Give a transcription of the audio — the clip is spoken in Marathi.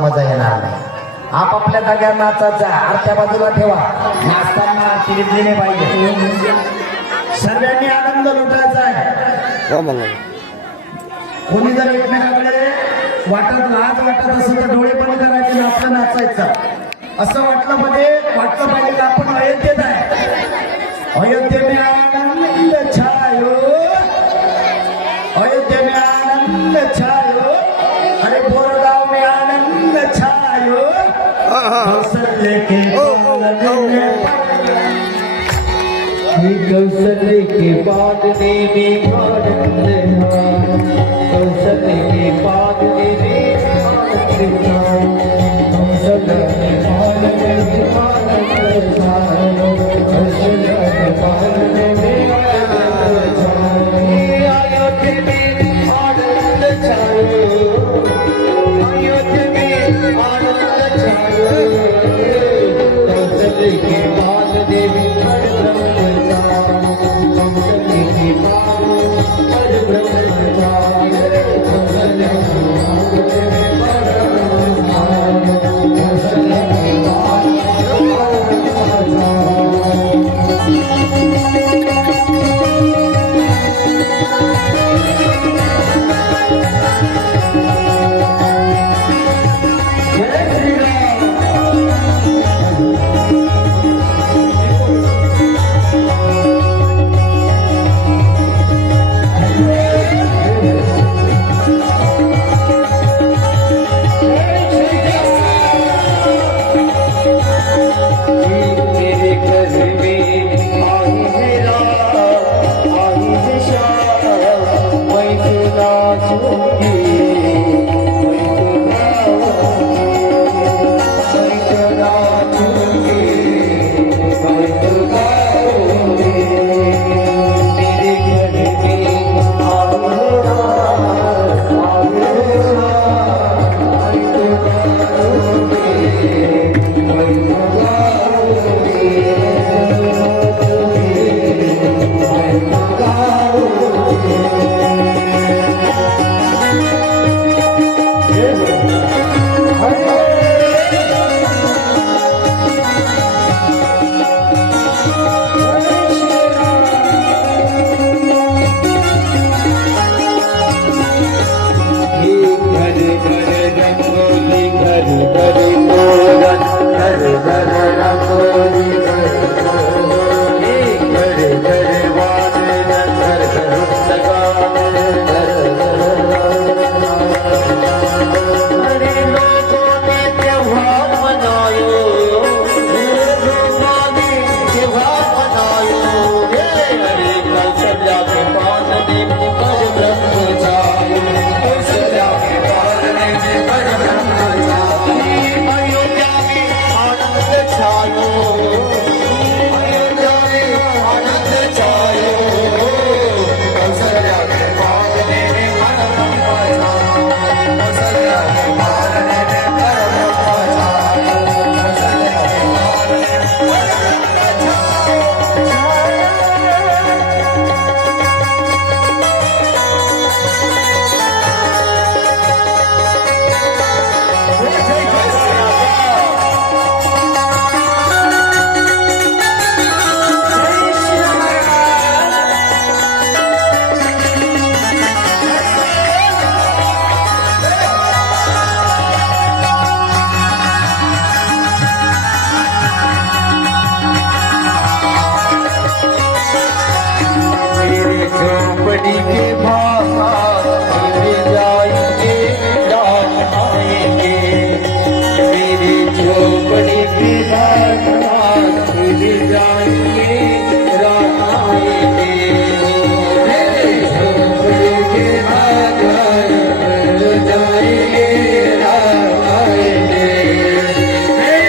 मजा येणार नाही. आपापल्या जाग्यावर नाचायचा, आरत्या बाजूला ठेवा. नाचताना चिरलेले पाहिजे. सर्वांनी आनंद लुटायचा आहे. कोणी जर एकमेकाकडे लाज वाटत असेल तर डोळे बंद करायचे, नाचलं नाचायचं. असं वाटलं पाहिजे की आपण अयोध्येत आहे. अयोध्ये में आनंद छायो, अयोध्ये में आनंद छायो, अरे बोरगांव में आनंद छायो. कौशल्य के बादने में आनंद था, कौशल्य के बादने में आनंद था, कौशल्य के बादने में आनंद था, कौशल्य के बादने में आनंद था. अयोध्या में आनंद छायो, अयोध्या में आनंद छायो. कौशल्य के बादने में